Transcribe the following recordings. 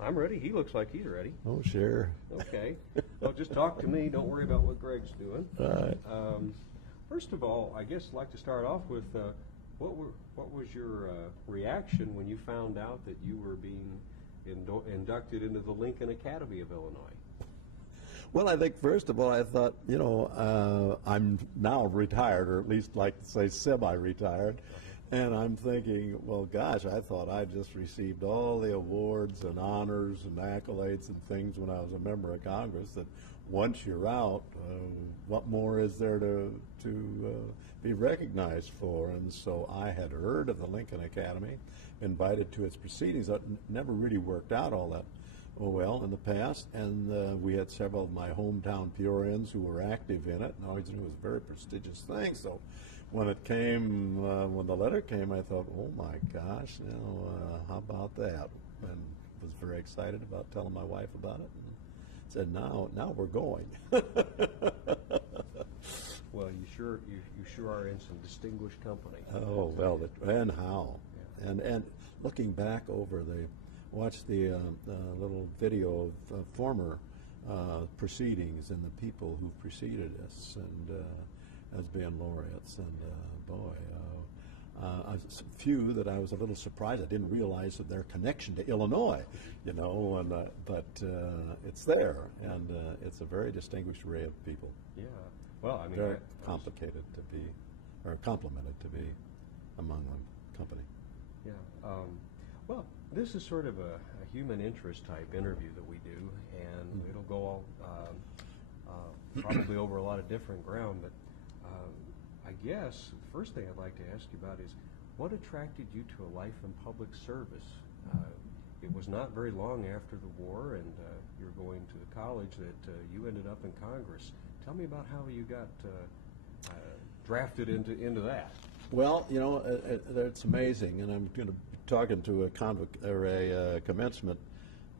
I'm ready. He looks like he's ready. Oh, sure. Okay. Well, just talk to me. Don't worry about what Greg's doing. All right. First of all, I guess I'd like to start off with what was your reaction when you found out that you were being inducted into the Lincoln Academy of Illinois? Well, I think first of all, I thought, I'm now retired, or at least like to say semi-retired, and I'm thinking, well, gosh, I thought I just received all the awards and honors and accolades and things when I was a member of Congress, that once you're out, what more is there to be recognized for? And so I had heard of the Lincoln Academy, invited to its proceedings. That never really worked out all that well in the past, and we had several of my hometown Peorians who were active in it, and I always knew it was a very prestigious thing. So when it came, when the letter came, I thought, oh my gosh, how about that? And was very excited about telling my wife about it. And said, now we're going. Well, you sure are in some distinguished company. Oh well, and how, yeah. And looking back over watch the little video of former proceedings and the people who preceded us and as being laureates, and boy, a few that I was a little surprised. I didn't realize that their connection to Illinois, but it's there, and it's a very distinguished array of people. Yeah, well, I mean, very complicated to be, or complimented to be among the company. Yeah. Well, this is sort of a human interest type interview that we do, and it'll go all probably over a lot of different ground, but I guess the first thing I'd like to ask you about is what attracted you to a life in public service? It was not very long after the war, and you were going to the college that you ended up in Congress. Tell me about how you got drafted into that. Well, it's amazing, and I'm going to be talking to a commencement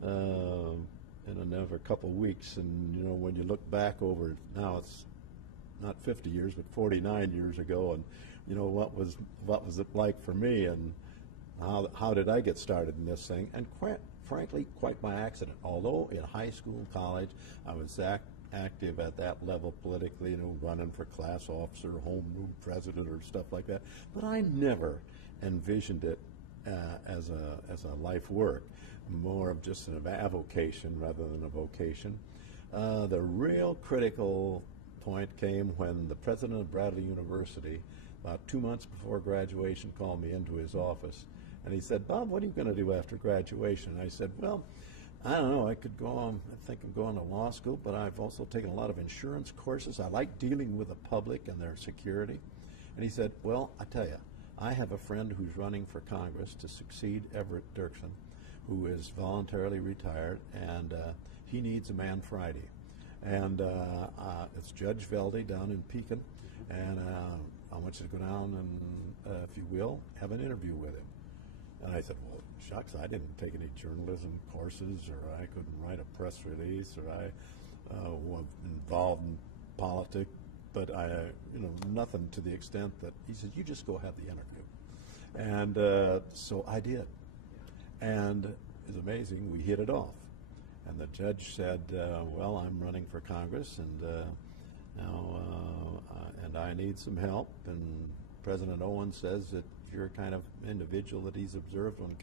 in another couple of weeks, and when you look back over it, now it's not 50 years, but 49 years ago, and what was it like for me, and how did I get started in this thing? And frankly, quite by accident. Although in high school, college, I was active at that level politically, running for class officer, home room president, or stuff like that. But I never envisioned it as a life work, more of just an avocation rather than a vocation. The real critical point came when the president of Bradley University, about 2 months before graduation, called me into his office, and he said, "Bob, what are you going to do after graduation?" And I said, "Well, I don't know. I could go on. I think I'm going to law school, but I've also taken a lot of insurance courses. I like dealing with the public and their security." And he said, "Well, I tell you, I have a friend who's running for Congress to succeed Everett Dirksen, who is voluntarily retired, and he needs a man Friday. And it's Judge Velde down in Pekin, and I want you to go down and, if you will, have an interview with him." And I said, "Well, shucks, I didn't take any journalism courses, or I couldn't write a press release, or I was involved in politics, but nothing to the extent that." He said, "You just go have the interview." And so I did. And it was amazing. We hit it off. And the judge said, "Well, I'm running for Congress, and and I need some help. And President Owen says that you're a kind of individual that he's observed on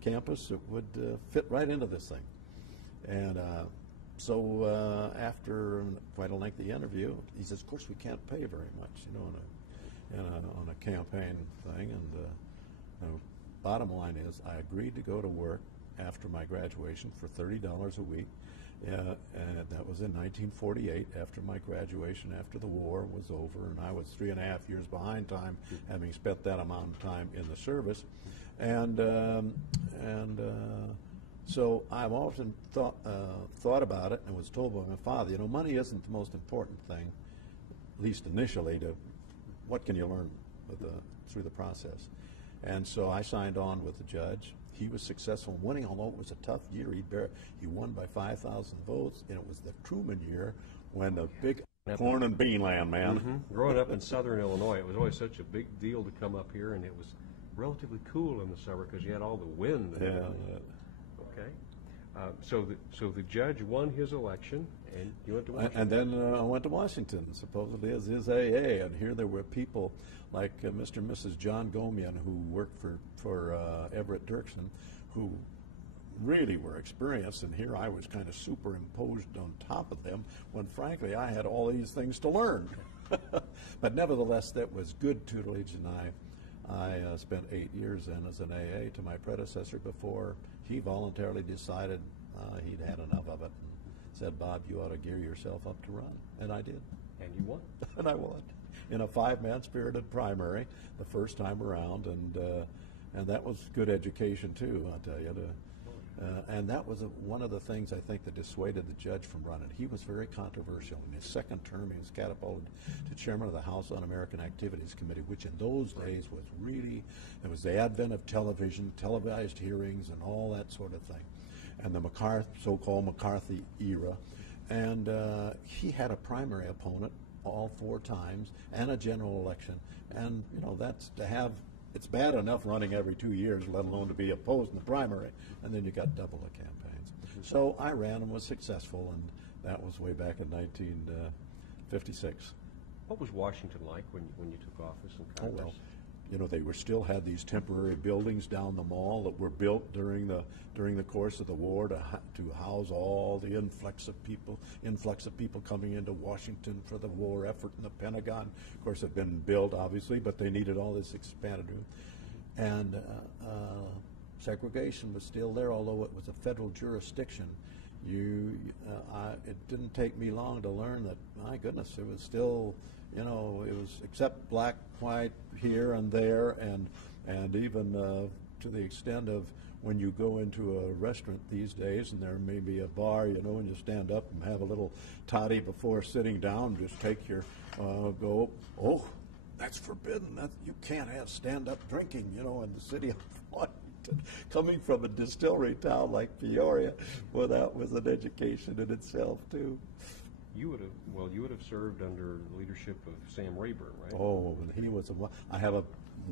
campus that would fit right into this thing." And so after quite a lengthy interview, he says, "Of course, we can't pay very much, on a campaign thing." And the bottom line is, I agreed to go to work after my graduation for $30 a week. And that was in 1948, after my graduation, after the war was over, and I was 3.5 years behind time, having spent that amount of time in the service. And so I've often thought about it, and was told by my father, money isn't the most important thing, at least initially, to what can you learn through the process. And so I signed on with the judge. He was successful in winning, although it was a tough year. He won by 5,000 votes, and it was the Truman year, when the big corn and bean land, man. Mm-hmm. Growing up in southern Illinois, it was always such a big deal to come up here, and it was relatively cool in the summer because you had all the wind. Yeah. Okay. So the judge won his election, and you went to Washington. And then I went to Washington, supposedly as his AA, and here there were people like Mr. and Mrs. John Gomian, who worked for Everett Dirksen, who really were experienced, and here I was kind of superimposed on top of them when frankly I had all these things to learn. But nevertheless, that was good tutelage, and I spent 8 years then as an AA to my predecessor before he voluntarily decided he'd had enough of it and said, Bob, you ought to gear yourself up to run. And I did. And you won. And I won in a 5-man spirited primary the first time around, and that was good education too, I'll tell you. And that was one of the things I think that dissuaded the judge from running. He was very controversial. In his second term, he was catapulted to chairman of the House Un-American Activities Committee, which in those days was really, it was the advent of television, televised hearings, and all that sort of thing, and the so-called McCarthy era. And he had a primary opponent all 4 times and a general election. And, you know, that's to have, it's bad enough running every 2 years, let alone to be opposed in the primary, and then you got double the campaigns. So I ran and was successful, and that was way back in 1956. What was Washington like when you took office in Congress? Oh, well, you know, they still had these temporary buildings down the mall that were built during the course of the war to house all the influx of people coming into Washington for the war effort in the Pentagon. Of course, it had been built, obviously, but they needed all this expanded room. And segregation was still there, although it was a federal jurisdiction. It didn't take me long to learn that, my goodness, it was still, you know, it was except black, white here and there, and even to the extent of when you go into a restaurant these days and there may be a bar, you know, and you stand up and have a little toddy before sitting down, just take your, go, oh, that's forbidden. You can't have stand-up drinking, you know, in the city of Washington. Coming from a distillery town like Peoria, well, that was an education in itself, too. You would have served under the leadership of Sam Rayburn, right? Oh, he was I have a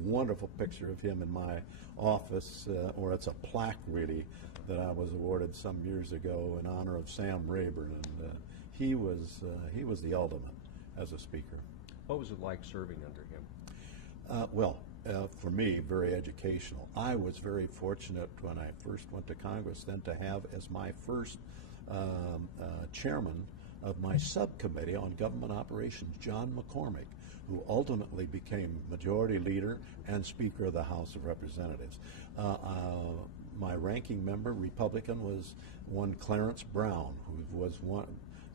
wonderful picture of him in my office, or it's a plaque really, that I was awarded some years ago in honor of Sam Rayburn, and he was the ultimate as a speaker. What was it like serving under him? For me, very educational. I was very fortunate when I first went to Congress then to have as my first chairman of my subcommittee on government operations, John McCormick, who ultimately became majority leader and Speaker of the House of Representatives. My ranking member, Republican, was one Clarence Brown, who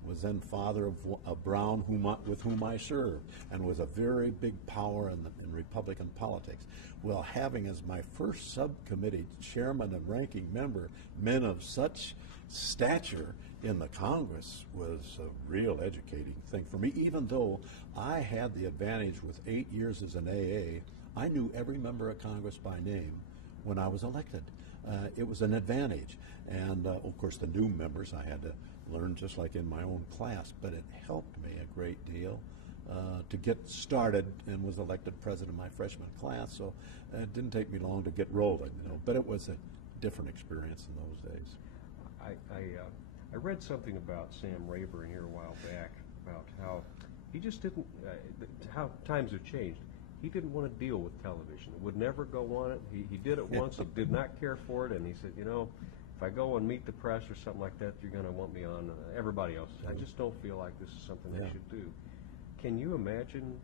was then father of Brown, with whom I served, and was a very big power in Republican politics. Well, having as my first subcommittee chairman and ranking member men of such stature in the Congress was a real educating thing for me, even though I had the advantage with 8 years as an AA. I knew every member of Congress by name when I was elected. It was an advantage. And of course the new members I had to learn just like in my own class, but it helped me a great deal to get started, and was elected president of my freshman class, so it didn't take me long to get rolling, you know, but it was a different experience in those days. I read something about Sam Rayburn here a while back about how he just didn't, how times have changed. He didn't want to deal with television. It would never go on it. He did it once. He did not care for it, and he said, you know, if I go and meet the press or something like that, you're going to want me on. Everybody else, I just don't feel like this is something I should do. Can you imagine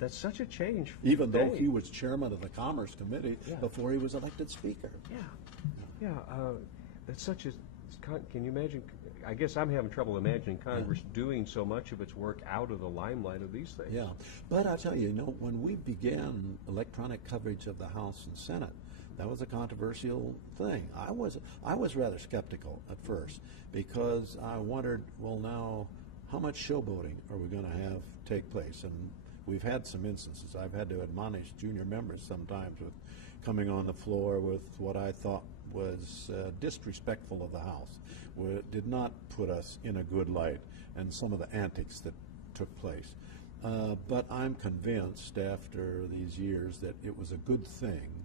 that's such a change from even though he was chairman of the Commerce Committee before he was elected Speaker. That's such a, can you imagine, I guess I'm having trouble imagining Congress doing so much of its work out of the limelight of these things. Yeah, but I'll tell you, you know, when we began electronic coverage of the House and Senate, that was a controversial thing. I was rather skeptical at first, because I wondered, well, now, how much showboating are we going to have take place? And we've had some instances. I've had to admonish junior members sometimes with coming on the floor with what I thought was disrespectful of the House, where it did not put us in a good light, and some of the antics that took place. But I'm convinced after these years that it was a good thing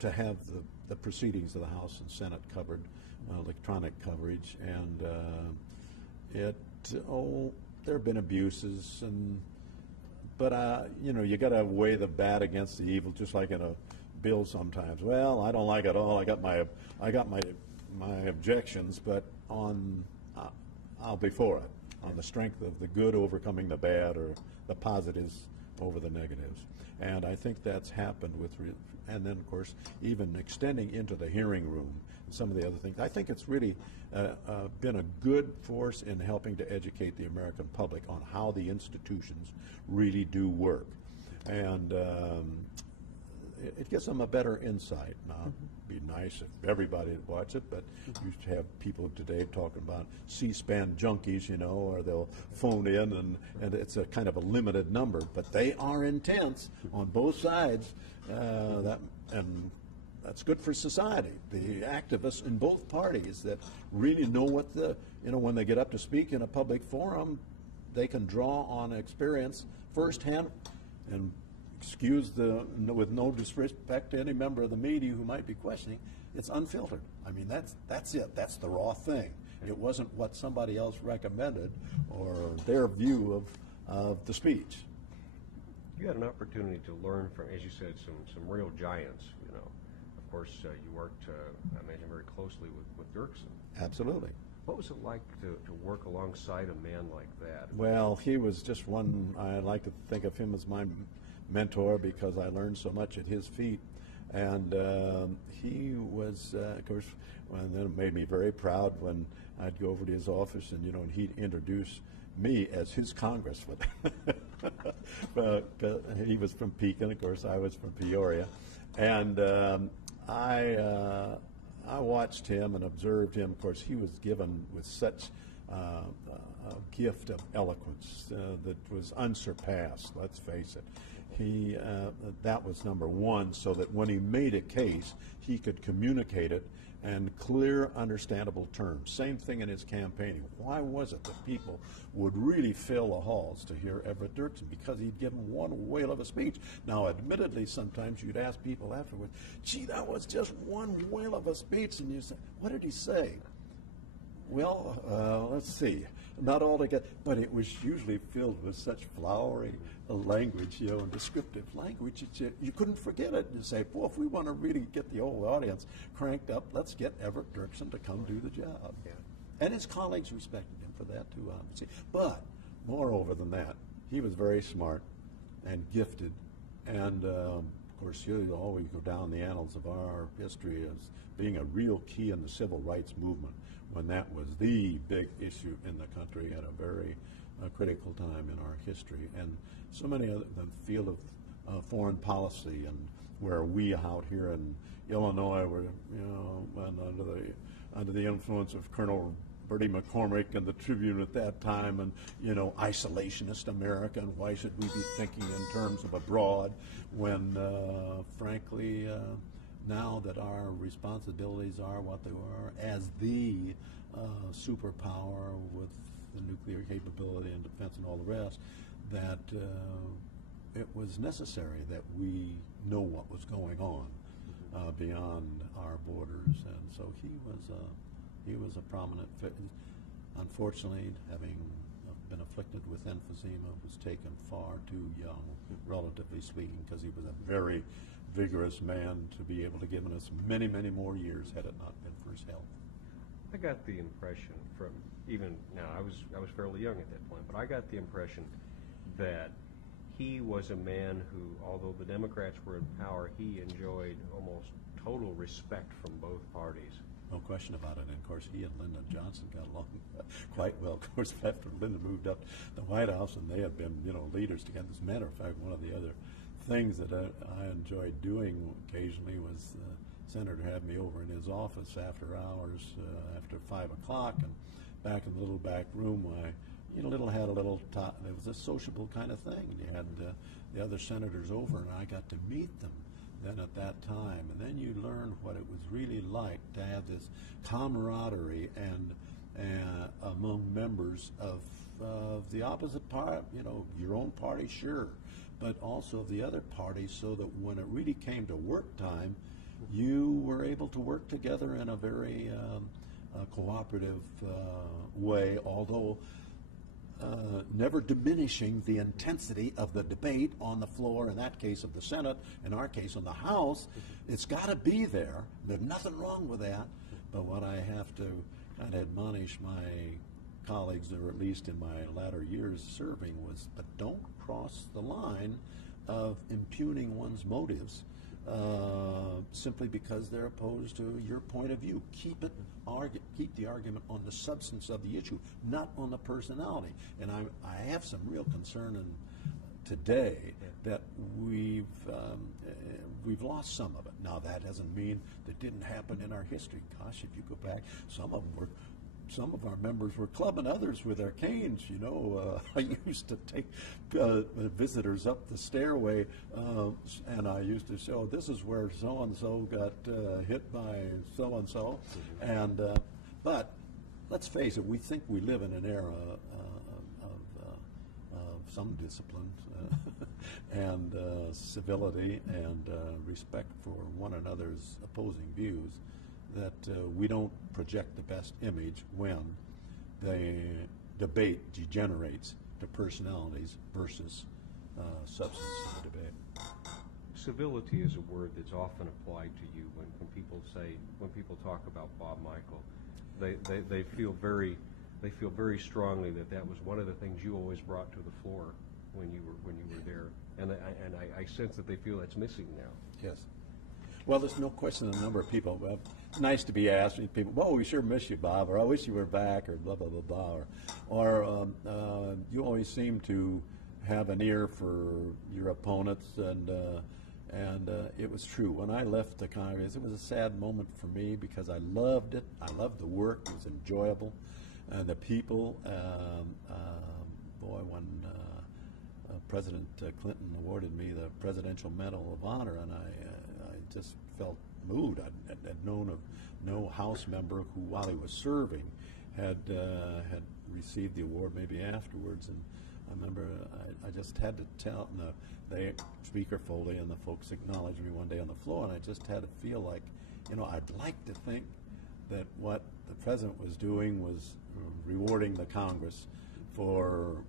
to have the proceedings of the House and Senate covered, electronic coverage, and there have been abuses, but you got to weigh the bad against the evil, just like in a bill sometimes. Well, I don't like it all. I got my objections, but I'll be for it on the strength of the good overcoming the bad, or the positives over the negatives. And I think that's happened and then of course even extending into the hearing room and some of the other things. I think it's really been a good force in helping to educate the American public on how the institutions really do work. And it gives them a better insight. Now, it'd be nice if everybody would watch it, but you have people today talking about C-SPAN junkies, or they'll phone in, and it's a kind of a limited number, but they are intense on both sides, and that's good for society. The activists in both parties that really know what when they get up to speak in a public forum, they can draw on experience firsthand, and excuse with no disrespect to any member of the media who might be questioning, it's unfiltered. I mean, that's it. That's the raw thing. It wasn't what somebody else recommended or their view of the speech. You had an opportunity to learn from, as you said, some real giants. Of course, you worked, I imagine, very closely with Dirksen. Absolutely. What was it like to work alongside a man like that? Well, he was just one. I like to think of him as my mentor because I learned so much at his feet. And he was, of course, and then it made me very proud when I'd go over to his office and he'd introduce me as his congressman. He was from Pekin, of course. I was from Peoria, and I watched him and observed him. Of course, he was given with such a gift of eloquence that was unsurpassed. Let's face it. That was number one, so that when he made a case, he could communicate it in clear, understandable terms. Same thing in his campaigning. Why was it that people would really fill the halls to hear Everett Dirksen? Because he'd given one whale of a speech. Now, admittedly, sometimes you'd ask people afterwards, gee, that was just one whale of a speech, and you say, what did he say? Well, let's see. Not all together, but it was usually filled with such flowery language, and descriptive language that you couldn't forget it. You say, boy, if we want to really get the whole audience cranked up, let's get Everett Dirksen to come do the job. Yeah. And his colleagues respected him for that too, obviously. But moreover than that, he was very smart and gifted, and of course, you'll always go down the annals of our history as being a real key in the civil rights movement, when that was the big issue in the country at a very critical time in our history. And so many other, the field of foreign policy, and where we out here in Illinois were, under the influence of Colonel Bertie McCormick and the Tribune at that time, and isolationist America, and why should we be thinking in terms of abroad when, frankly, now that our responsibilities are what they are as the superpower with the nuclear capability and defense and all the rest, that it was necessary that we know what was going on beyond our borders. And so he was a prominent figure. Unfortunately, having been afflicted with emphysema, was taken far too young, relatively speaking, because he was a very vigorous man to be able to give us many, many more years had it not been for his health. I got the impression from, even now, I was fairly young at that point, but I got the impression that he was a man who, although the Democrats were in power, he enjoyed almost total respect from both parties. No question about it. And of course, he and Lyndon Johnson got along quite well. Of course, after Lyndon moved up the White House, and they had been, leaders together. As a matter of fact, one of the other things that I enjoyed doing occasionally was the senator had me over in his office after hours, after 5 o'clock, and back in the little back room, I it was a sociable kind of thing. You had the other senators over, and I got to meet them then at that time, and then you learned what it was really like to have this camaraderie and among members of the opposite part, your own party, sure, but also the other party, so that when it really came to work time, you were able to work together in a very cooperative way, although never diminishing the intensity of the debate on the floor, in that case of the Senate, in our case on the House. It's got to be there. There's nothing wrong with that. But what I have to kind of admonish my colleagues, or at least in my latter years serving, was, but don't cross the line of impugning one's motives simply because they're opposed to your point of view. Keep the argument on the substance of the issue, not on the personality. And I have some real concern today that we've lost some of it. Now, that doesn't mean that didn't happen in our history. Gosh, if you go back, some of our members were clubbing others with their canes. I used to take visitors up the stairway, and I used to show, this is where so-and-so got hit by so-and-so. And but let's face it, we think we live in an era of some discipline and civility and respect for one another's opposing views, that we don't project the best image when the debate degenerates to personalities versus substance of the debate. Civility is a word that's often applied to you when people talk about Bob Michel. They feel very strongly that was one of the things you always brought to the floor when you were there, and I sense that they feel that's missing now. Yes. Well, there's no question the number of people. It's nice to be asked. People, we sure miss you, Bob, or I wish you were back, or blah blah blah blah, or you always seem to have an ear for your opponents, and it was true. When I left the Congress, it was a sad moment for me because I loved it. I loved the work. It was enjoyable, and the people. When President Clinton awarded me the Presidential Medal of Honor, and I just felt moved. I'd known of no House member who, while he was serving, had received the award maybe afterwards. And I remember I just had to tell the speaker Foley and the folks acknowledged me one day on the floor, and I just had to feel like, I'd like to think that what the president was doing was rewarding the Congress for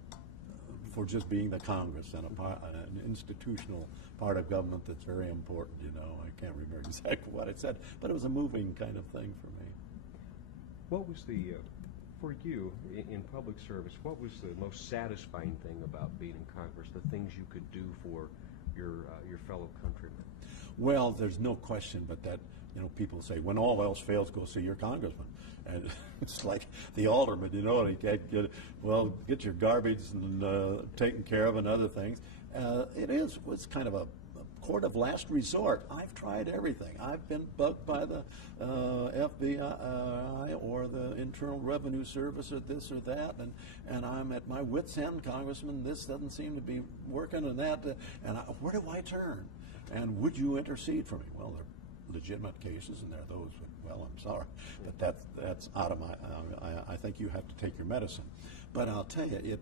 just being the Congress and an institutional part of government that's very important. I can't remember exactly what it said, but it was a moving kind of thing for me. What was for you in public service, what was the most satisfying thing about being in Congress, the things you could do for your fellow countrymen? Well, there's no question but that, people say, when all else fails, go see your congressman. And it's like the alderman, and you can't get your garbage and taken care of and other things. It's kind of a court of last resort. I've tried everything. I've been bugged by the FBI or the Internal Revenue Service or this or that, and I'm at my wit's end, Congressman. This doesn't seem to be working, and that, where do I turn? And would you intercede for me? Well, there are legitimate cases, and there are those. Well, I'm sorry, but that's out of my. I think you have to take your medicine. But I'll tell you,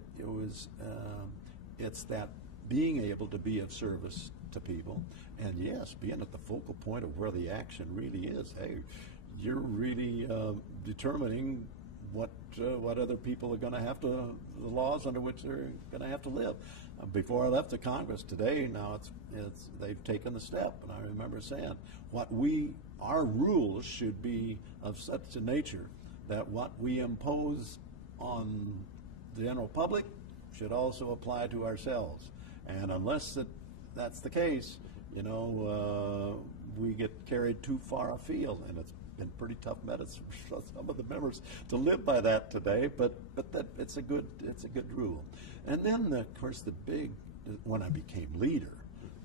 it's that being able to be of service to people, and yes, being at the focal point of where the action really is. Hey, you're really determining what other people are going to have to, the laws under which they're going to have to live. Before I left the Congress today, now they've taken the step, and I remember saying our rules should be of such a nature that what we impose on the general public should also apply to ourselves. And unless that's the case, we get carried too far afield, and it's been pretty tough medicine for some of the members to live by that today. But that it's a good rule. And then of course when I became leader,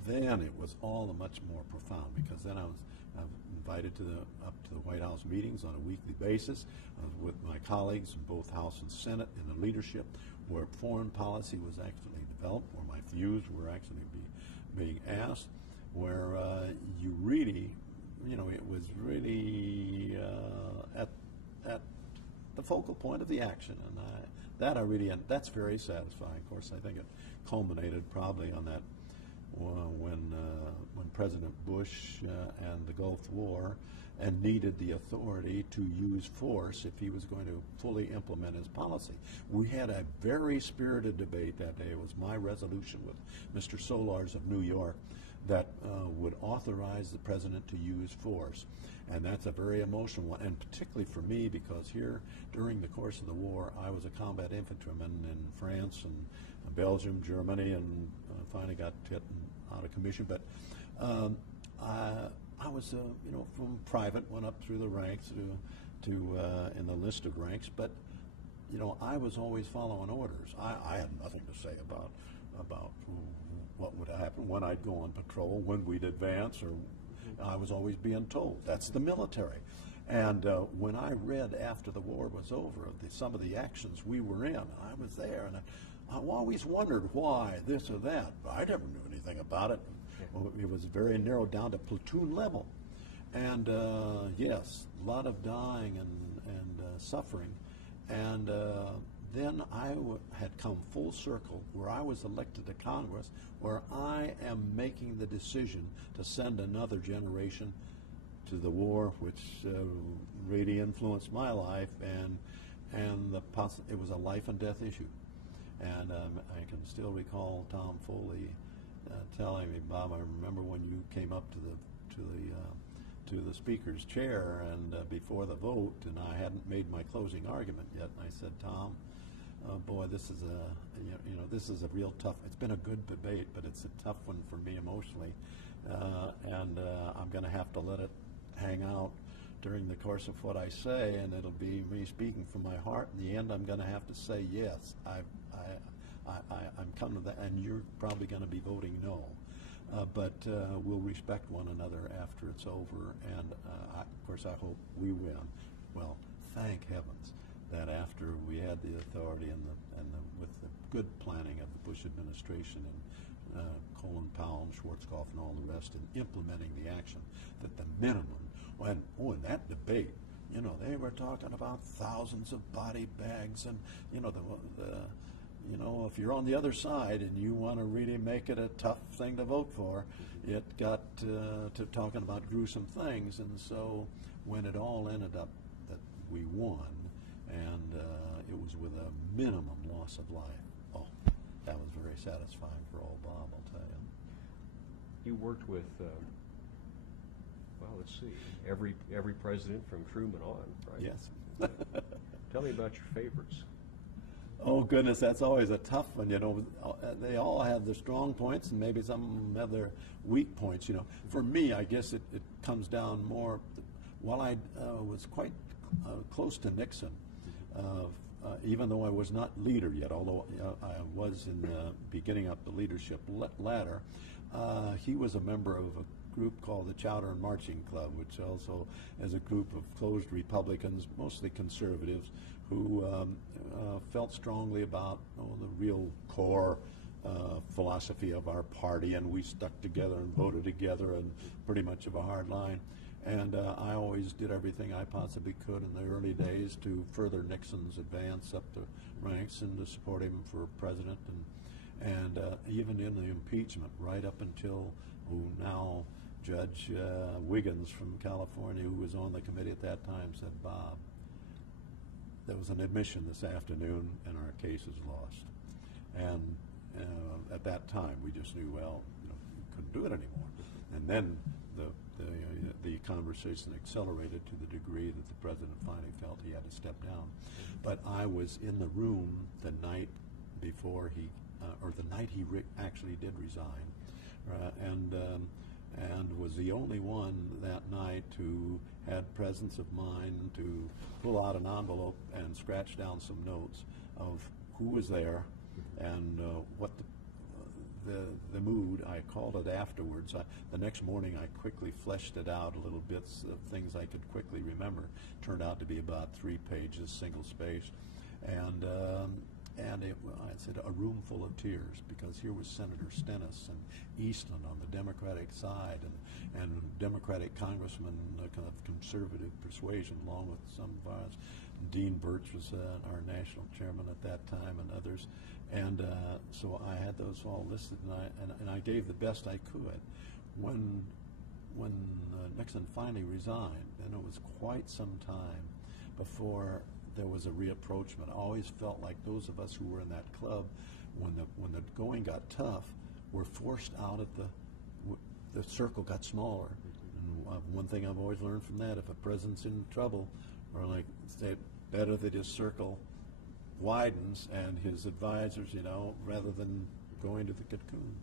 then it was all the much more profound, because then I was invited up to the White House meetings on a weekly basis with my colleagues in both House and Senate in the leadership, where foreign policy was actually developed, where my views were actually being asked, where you really, it was really at the focal point of the action, and that's very satisfying. Of course, I think it culminated probably on that when President Bush and the Gulf War, and needed the authority to use force if he was going to fully implement his policy. We had a very spirited debate that day. It was my resolution with Mr. Solars of New York that would authorize the president to use force. And that's a very emotional one, and particularly for me, because here during the course of the war, I was a combat infantryman in France and Belgium, Germany, and finally got out of commission. But I was, from private, went up through the ranks to in the list of ranks. But I was always following orders. I had nothing to say about what would happen when I'd go on patrol, when we'd advance, or I was always being told. That's the military. And when I read after the war was over of some of the actions we were in, I was there, and I always wondered why this or that. I never knew anything about it. It was very narrowed down to platoon level. And yes, a lot of dying and suffering. And then I had come full circle where I was elected to Congress, where I am making the decision to send another generation to the war, which really influenced my life, and it was a life and death issue. And I can still recall Tom Foley telling me, Bob, I remember when you came up to the speaker's chair and before the vote, and I hadn't made my closing argument yet. And I said, Tom, boy, this is a real tough. It's been a good debate, but it's a tough one for me emotionally, and I'm going to have to let it hang out during the course of what I say, and it'll be me speaking from my heart. In the end, I'm going to have to say yes. I'm coming to that, and you're probably going to be voting no. But we'll respect one another after it's over, and of course I hope we win. Well, thank heavens that after we had the authority and with the good planning of the Bush administration and Colin Powell and Schwarzkopf and all the rest in implementing the action, that the minimum, in that debate, they were talking about thousands of body bags, and if you're on the other side and you want to really make it a tough thing to vote for, it got to talking about gruesome things. And so when it all ended up that we won, and it was with a minimum loss of life, that was very satisfying for old Bob, I'll tell you. You worked with, let's see, every president from Truman on, right? Yes. Tell me about your favorites. Oh, goodness, that's always a tough one. They all have their strong points, and maybe some have their weak points. For me, I guess it comes down more. While I was quite close to Nixon, even though I was not leader yet, although I was in beginning up the leadership ladder, he was a member of a group called the Chowder and Marching Club, which also is a group of closed Republicans, mostly conservatives, who felt strongly about the real core philosophy of our party, and we stuck together and voted together, and pretty much of a hard line. And I always did everything I possibly could in the early days to further Nixon's advance up the ranks and to support him for president, and even in the impeachment, right up until now Judge Wiggins from California, who was on the committee at that time, said, Bob, there was an admission this afternoon, and our case is lost. And at that time, we just knew, we couldn't do it anymore. And then the conversation accelerated to the degree that the president finally felt he had to step down. But I was in the room the night before the night he actually did resign, and was the only one that night who had presence of mind to pull out an envelope and scratch down some notes of who was there and what the mood. I called it afterwards. The next morning I quickly fleshed it out a little bits of things I could quickly remember. Turned out to be about 3 pages, single spaced, and I said a room full of tears, because here was Senator Stennis and Eastland on the Democratic side, and Democratic congressmen kind of conservative persuasion, along with some of us. Dean Birch was our national chairman at that time, and others. And so I had those all listed, and I gave the best I could. when Nixon finally resigned, and it was quite some time before there was a reapproachment. I always felt like those of us who were in that club, when the going got tough, were forced out of the circle got smaller. And one thing I've always learned from that: if a president's in trouble, or like say, better that his circle widens and his advisors, rather than going to the cocoon.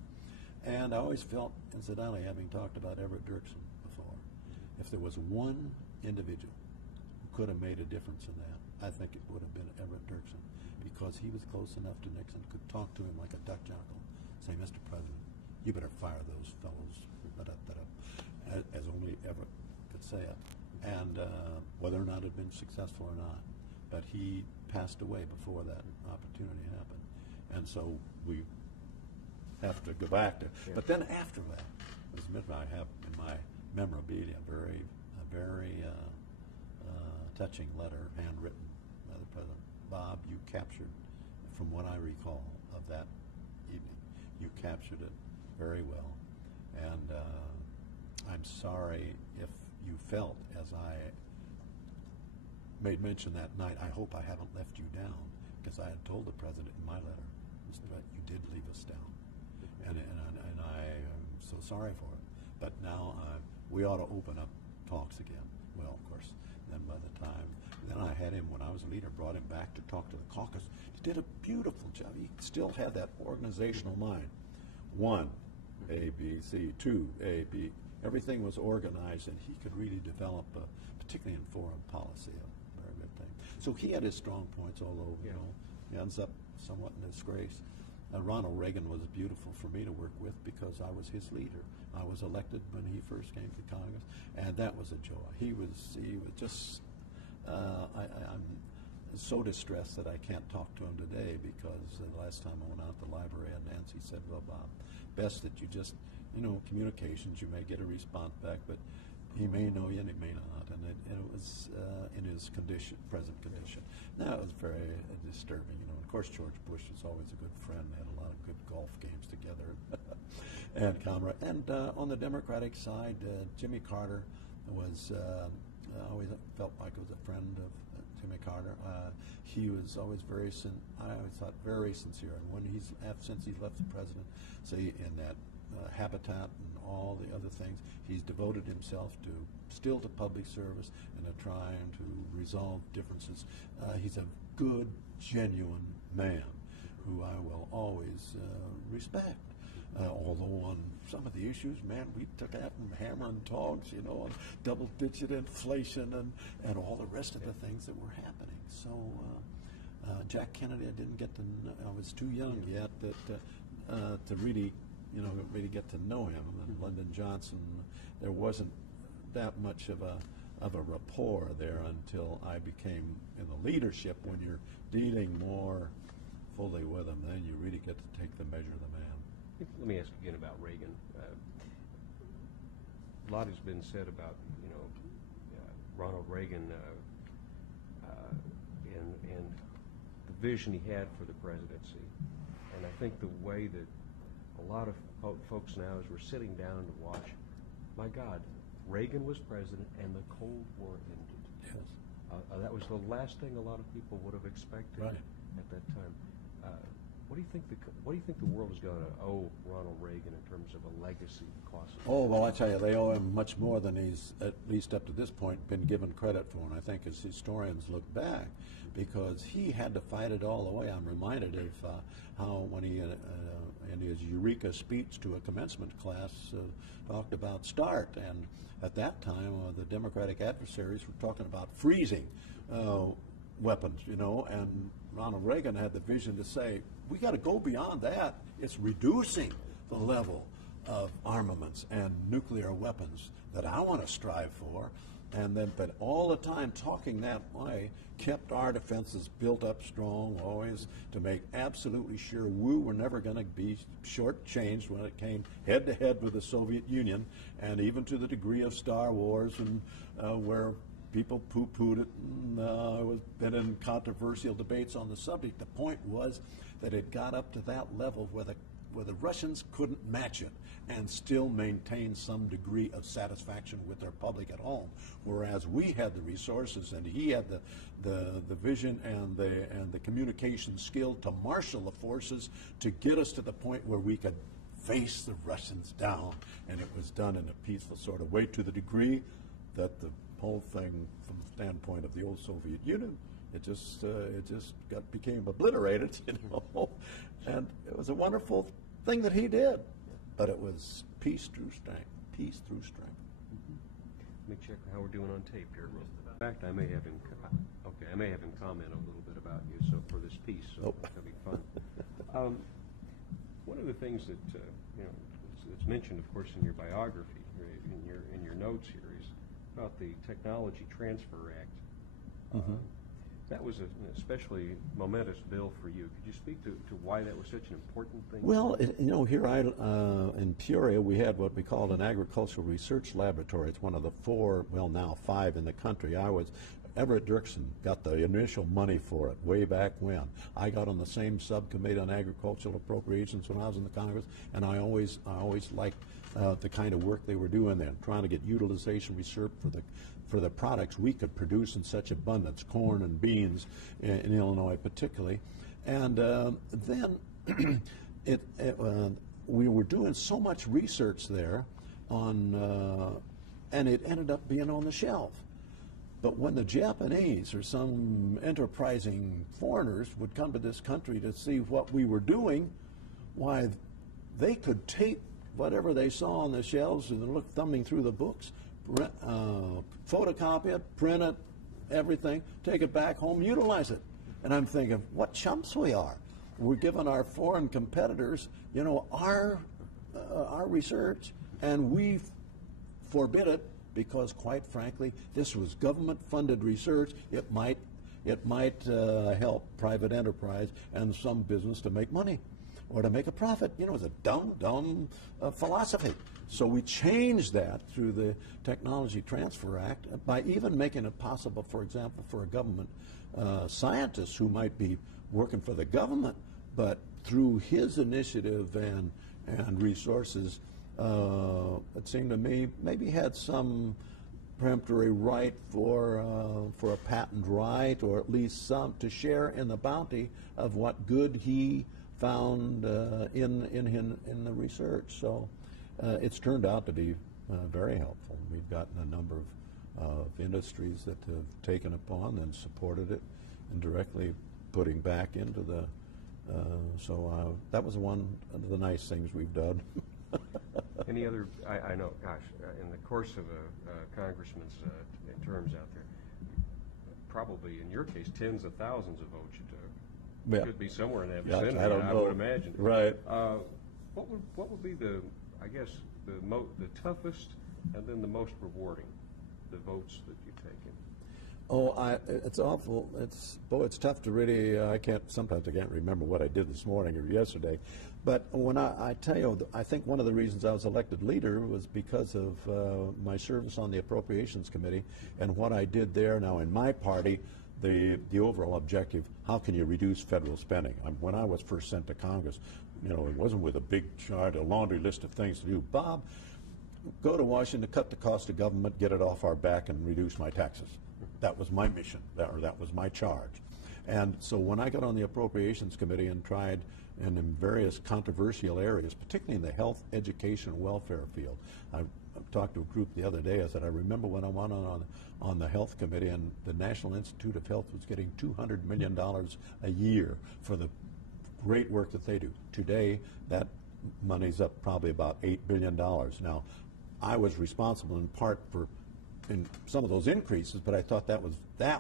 And I always felt, incidentally, having talked about Everett Dirksen before, if there was one individual who could have made a difference in that, I think it would have been Everett Dirksen, because he was close enough to Nixon, could talk to him like a duck jackal, say, Mr. President, you better fire those fellows, as only Everett could say it. And whether or not it had been successful or not, but he passed away before that opportunity happened. And so we have to go back to, but then after that, as I have in my memorabilia, a very touching letter, handwritten by the President. Bob, you captured, from what I recall of that evening, you captured it very well. And I'm sorry if you felt, as I made mention that night, I hope I haven't left you down, because I had told the President in my letter, Mr. President, you did leave us down. And I am so sorry for it. But now we ought to open up talks again. Well, of course, then by the time, then I had him, when I was leader, brought him back to talk to the caucus. He did a beautiful job. He still had that organizational mind. 1, A, B, C, 2, A, B. Everything was organized, and he could really develop, particularly in foreign policy, a very good thing. So he had his strong points, although, he ends up somewhat in disgrace. Ronald Reagan was beautiful for me to work with because I was his leader. I was elected when he first came to Congress, and that was a joy. He was just, I'm so distressed that I can't talk to him today, because the last time I went out to the library, and Nancy said, well, Bob, best that you just, communications, you may get a response back, but he may know you and he may not. And it was in his present condition. Now, it was very disturbing, Of course, George Bush was always a good friend. They had a lot of good golf games together, and comrade. And on the Democratic side, Jimmy Carter was. I always felt like I was a friend of Jimmy Carter. He was always I always thought very sincere. And when since he left the president, say in that habitat and all the other things, he's devoted himself still to public service and to trying to resolve differences. He's a good, genuine man who I will always respect. Although on some of the issues, man, we took out hammer and tongs, on double-digit inflation and all the rest of the things that were happening. So Jack Kennedy, I didn't get to know. I was too young yet to really, really get to know him. And Lyndon Johnson, there wasn't that much of a rapport there until I became in the leadership. When you're dealing more fully with him, then you really get to take the measure of the man. Let me ask again about Reagan. A lot has been said about, Ronald Reagan and the vision he had for the presidency. And I think the way that a lot of folks now, as we're sitting down to watch, my God, Reagan was president and the Cold War ended. Yes. That was the last thing a lot of people would have expected at that time. What do you think the world is going to owe Ronald Reagan in terms of a legacy cost? Oh, well, I tell you, they owe him much more than he's, at least up to this point, been given credit for. And I think as historians look back, because he had to fight it all the way. I'm reminded of how when he, in his Eureka speech to a commencement class, talked about START. And at that time, the Democratic adversaries were talking about freezing weapons, and Ronald Reagan had the vision to say, we got to go beyond that. It's reducing the level of armaments and nuclear weapons that I want to strive for. And then, but all the time talking that way kept our defenses built up strong, always to make absolutely sure we were never going to be shortchanged when it came head to head with the Soviet Union, and even to the degree of Star Wars, and where people poo-pooed it, and was been in controversial debates on the subject. The point was that it got up to that level where where the Russians couldn't match it and still maintain some degree of satisfaction with their public at home, whereas we had the resources and he had the vision and the communication skill to marshal the forces to get us to the point where we could face the Russians down, and it was done in a peaceful sort of way, to the degree that the whole thing, from the standpoint of the old Soviet Union, it just became obliterated, you know. And it was a wonderful thing that he did, but it was peace through strength, peace through strength. Let me check how we're doing on tape here. In fact, I may have him. I may have him comment a little bit about you. So for this piece, so that'll be fun. One of the things that it's mentioned, of course, in your biography, in your notes here, is about the Technology Transfer Act. That was an especially momentous bill for you. Could you speak to why that was such an important thing? Well, here in Peoria, we had what we called an agricultural research laboratory. It's one of the 4, well, now 5 in the country. Everett Dirksen got the initial money for it way back when. I got on the same subcommittee on agricultural appropriations when I was in the Congress, and I always liked the kind of work they were doing then, trying to get utilization research for the products we could produce in such abundance, corn and beans in Illinois particularly. And then we were doing so much research there on, and it ended up being on the shelf. But when the Japanese or some enterprising foreigners would come to this country to see what we were doing, why, they could tape whatever they saw on the shelves and look thumbing through the books, photocopy it, print it, everything, take it back home, utilize it. And I'm thinking, what chumps we are. We're giving our foreign competitors, our research, and we forbid it because, quite frankly, this was government-funded research. It might help private enterprise and some business to make money or to make a profit. It's a dumb philosophy. So we changed that through the Technology Transfer Act by even making it possible, for example, for a government scientist who might be working for the government, but through his initiative and resources, it seemed to me maybe had some peremptory right for a patent right, or at least some to share in the bounty of what good he found in the research. So it's turned out to be very helpful. We've gotten a number of industries that have taken upon and supported it, and directly putting back into the. So that was one of the nice things we've done. Any other? I know. Gosh, in the course of a congressman's terms out there, probably in your case, tens of thousands of votes you took. Yeah. Could be somewhere in that vicinity. I don't know. I would imagine. Right. What would be the toughest and then the most rewarding, the votes that you've taken? Oh, it's awful. It's tough to really. Sometimes I can't remember what I did this morning or yesterday, but when I tell you, I think one of the reasons I was elected leader was because of my service on the Appropriations Committee and what I did there. Now, in my party, the overall objective: how can you reduce federal spending? When I was first sent to Congress, it wasn't with a big chart, a laundry list of things to do. Bob, go to Washington, cut the cost of government, get it off our back, and reduce my taxes. That was my mission, that was my charge. And so when I got on the Appropriations Committee and tried, and in various controversial areas, particularly in the health, education, and welfare field, I talked to a group the other day. I said, I remember when I went on the Health Committee, and the National Institute of Health was getting $200 million a year for the great work that they do. Today, that money's up probably about $8 billion. Now, I was responsible in part for some of those increases, but I thought that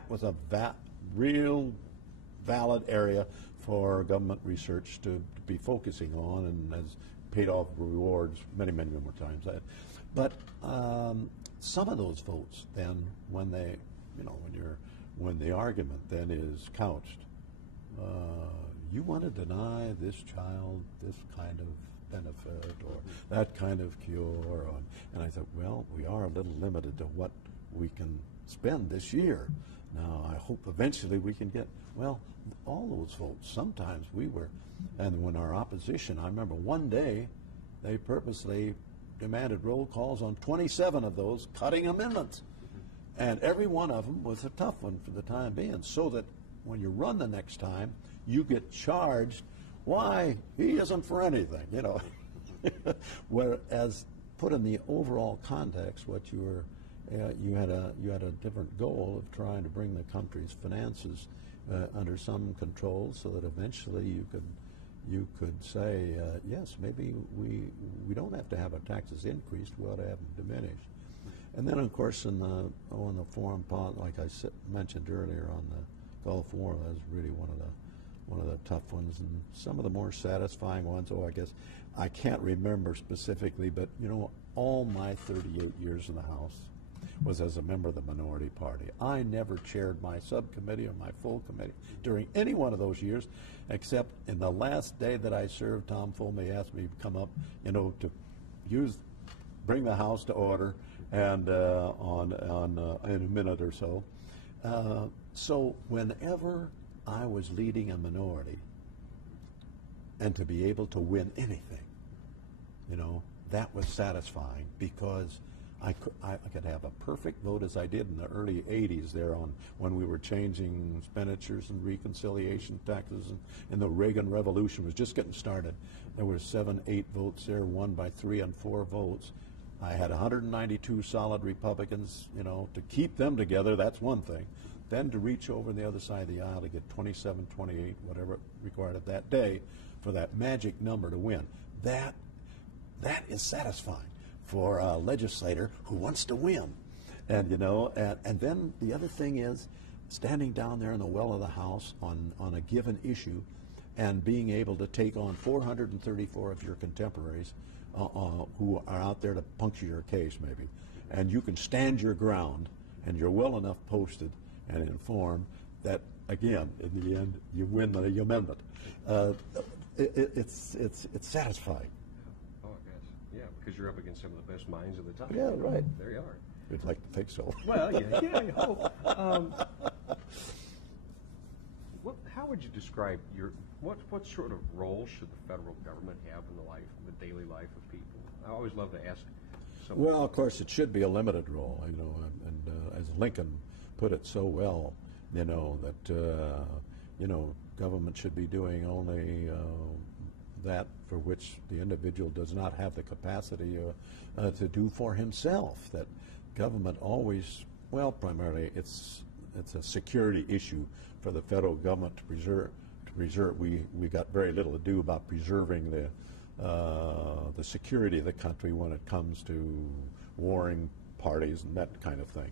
was a real valid area for government research to be focusing on, and has paid off rewards many more times. But some of those votes, then, when the argument then is couched, you want to deny this child this kind of benefit or that kind of cure, and I thought, well, we are a little limited to what we can spend this year. Now, I hope eventually we can get, well, all those votes. Sometimes we were, and when our opposition, I remember one day, they purposely demanded roll calls on 27 of those cutting amendments. And every one of them was a tough one for the time being, so that when you run the next time, you get charged, why, he isn't for anything, you know. Whereas put in the overall context, what you were, you had a different goal of trying to bring the country's finances under some control, so that eventually you could say, yes, maybe we don't have to have our taxes increased, we ought to have them diminished. And then, of course, in the foreign policy, like I mentioned earlier, on the Gulf War, that was really one of the tough ones, and some of the more satisfying ones. I guess I can't remember specifically, but you know, all my 38 years in the House was as a member of the minority party. I never chaired my subcommittee or my full committee during any one of those years, except in the last day that I served. Tom Fulmy asked me to come up, you know, to bring the House to order, and in a minute or so. So whenever I was leading a minority, and to be able to win anything, you know, that was satisfying, because I could have a perfect vote, as I did in the early 80s there, on when we were changing expenditures and reconciliation taxes, and the Reagan Revolution was just getting started. There were 7, 8 votes there, won by 3 and 4 votes. I had 192 solid Republicans, you know, to keep them together, that's one thing. Then to reach over on the other side of the aisle to get 27, 28, whatever it required at that day, for that magic number to win. That is satisfying for a legislator who wants to win. And, you know, and then the other thing is standing down there in the well of the House on a given issue and being able to take on 434 of your contemporaries who are out there to puncture your case, maybe. And you can stand your ground, and you're well enough posted and informed that, again, in the end, you win the amendment. It's satisfying. Oh, I guess. Yeah, because you're up against some of the best minds of the time. Yeah, right. There you are. We'd like to think so. Well, yeah, I hope. How would you describe what sort of role should the federal government have in the daily life of people? I always love to ask someone. Well, of course, it should be a limited role, you know, and as Lincoln put it so well, you know, that you know, government should be doing only that for which the individual does not have the capacity to do for himself. That government always, well, primarily it's a security issue for the federal government to preserve. We got very little to do about preserving the security of the country when it comes to warring parties and that kind of thing.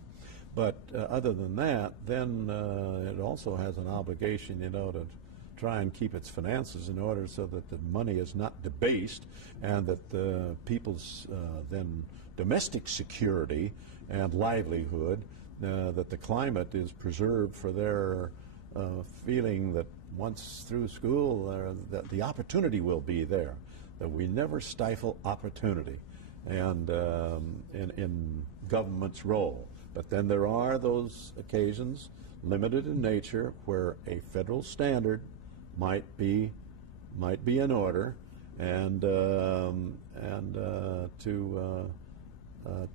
But other than that, then it also has an obligation, you know, to try and keep its finances in order so that the money is not debased, and that the people's then domestic security and livelihood, that the climate is preserved for their feeling that once through school, that the opportunity will be there, that we never stifle opportunity, and in government's role. But then there are those occasions, limited in nature, where a federal standard might be in order, and to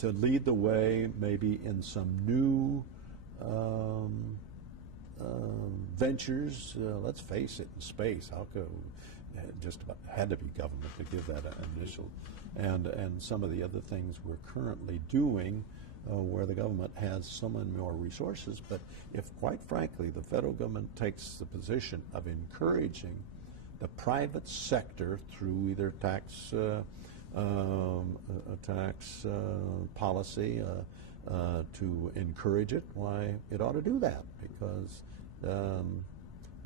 lead the way, maybe in some new ventures. Let's face it, in space, how could just about had to be government to give that initial, and some of the other things we're currently doing. Where the government has so many more resources. But if, quite frankly, the federal government takes the position of encouraging the private sector through either tax policy to encourage it, why, it ought to do that, because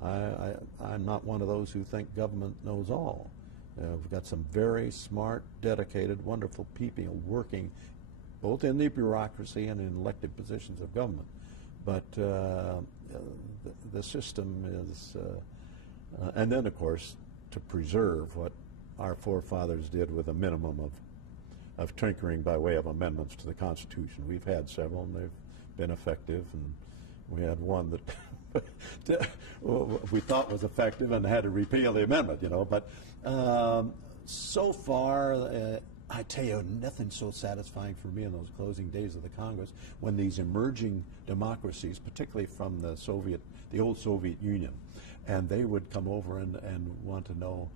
I'm not one of those who think government knows all. We've got some very smart, dedicated, wonderful people working both in the bureaucracy and in elected positions of government. But the system is, and then of course, to preserve what our forefathers did with a minimum of tinkering by way of amendments to the Constitution. We've had several, and they've been effective, We had one that we thought was effective and had to repeal the amendment, But so far, I tell you, nothing so satisfying for me in those closing days of the Congress when these emerging democracies, particularly from the old Soviet Union, and they would come over and want to know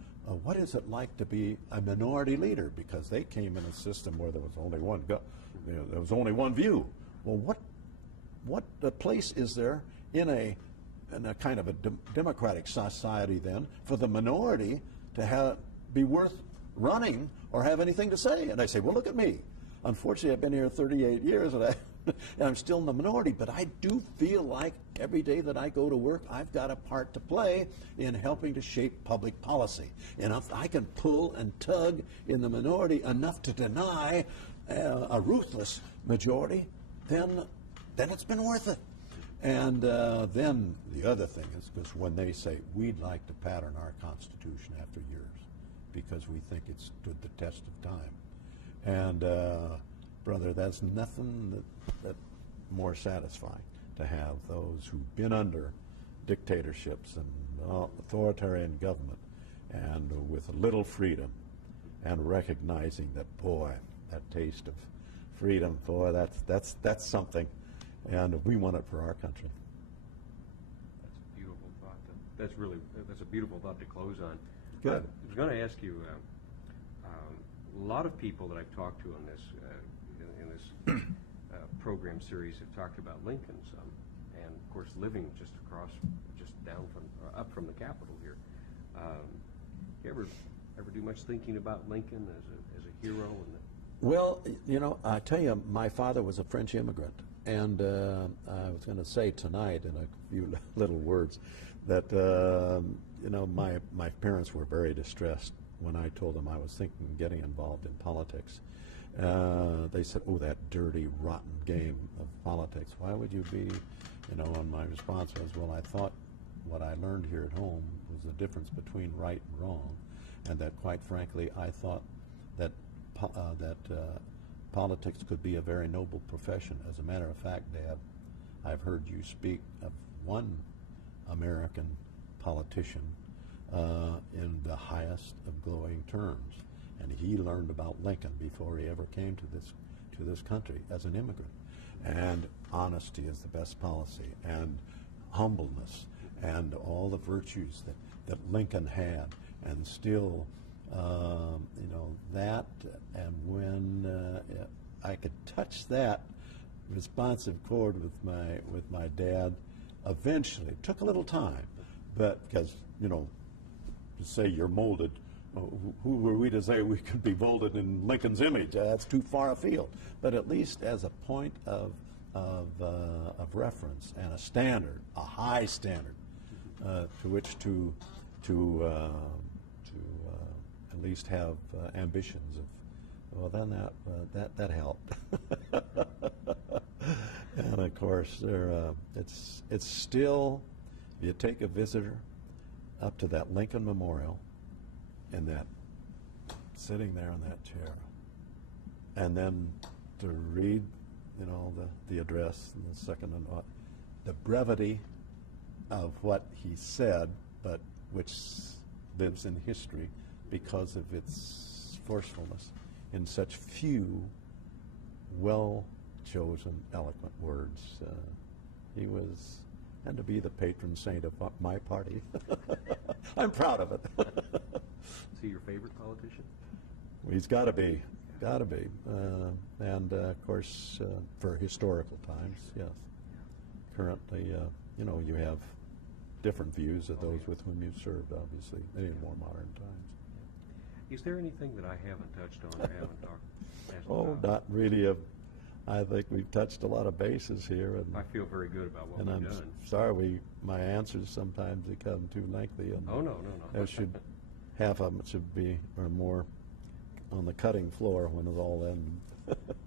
what is it like to be a minority leader, because they came in a system where there was only one there was only one view. Well, what place is there in a kind of a democratic society then for the minority to be worth running or have anything to say? And I say, well, look at me. Unfortunately, I've been here 38 years and I'm still in the minority, but I do feel like every day that I go to work, I've got a part to play in helping to shape public policy. And if I can pull and tug in the minority enough to deny a ruthless majority, then it's been worth it. And then the other thing is, because when they say, we'd like to pattern our Constitution after yours because we think it stood the test of time. And brother, that's nothing that more satisfying to have those who've been under dictatorships and authoritarian government and with little freedom and recognizing that, boy, that taste of freedom, boy, that's something, and we want it for our country. That's a beautiful thought. That's a beautiful thought to close on. Good. I was going to ask you, a lot of people that I've talked to on this in this program series have talked about Lincoln some, and of course living just up from the Capitol here. You ever do much thinking about Lincoln as a hero? Well, I tell you, my father was a French immigrant, and I was going to say tonight in a few little words that my parents were very distressed when I told them I was thinking of getting involved in politics. They said, "Oh, that dirty, rotten game of politics. Why would you be?" And my response was, "Well, I thought what I learned here at home was the difference between right and wrong, and that, quite frankly, I thought that politics could be a very noble profession. As a matter of fact, Dad, I've heard you speak of one American politician in the highest of glowing terms, and he learned about Lincoln before he ever came to this country as an immigrant. And honesty is the best policy, and humbleness, and all the virtues that Lincoln had, and still, that. And when I could touch that responsive chord with my dad, eventually, it took a little time, but because to say you're molded, who were we to say we could be molded in Lincoln's image? That's too far afield. But at least as a point of reference and a standard, a high standard, to which to at least have ambitions of. Well, then that helped. And of course, it's still. You take a visitor up to that Lincoln Memorial, and that sitting there in that chair, and then to read, the address and the second and the brevity of what he said, but which lives in history because of its forcefulness in such few well-chosen, eloquent words. He was. And to be the patron saint of my party. I'm proud of it. Is he your favorite politician? He's got to be. Got to be. And, of course, for historical times, yes. Currently, you have different views of those with whom you've served, obviously, in more modern times. Is there anything that I haven't touched on or haven't asked about? Not really. I think we've touched a lot of bases here. And I feel very good about what we've done. And I'm sorry, my answers sometimes become too lengthy. And no. Half of them should be or more on the cutting floor when it's all in.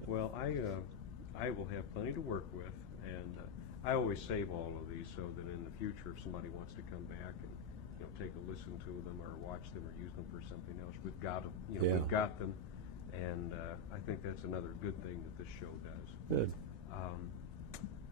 Well, I will have plenty to work with, and I always save all of these so that in the future, if somebody wants to come back and take a listen to them or watch them or use them for something else, we've got them. We've got them. And I think that's another good thing that this show does. Good.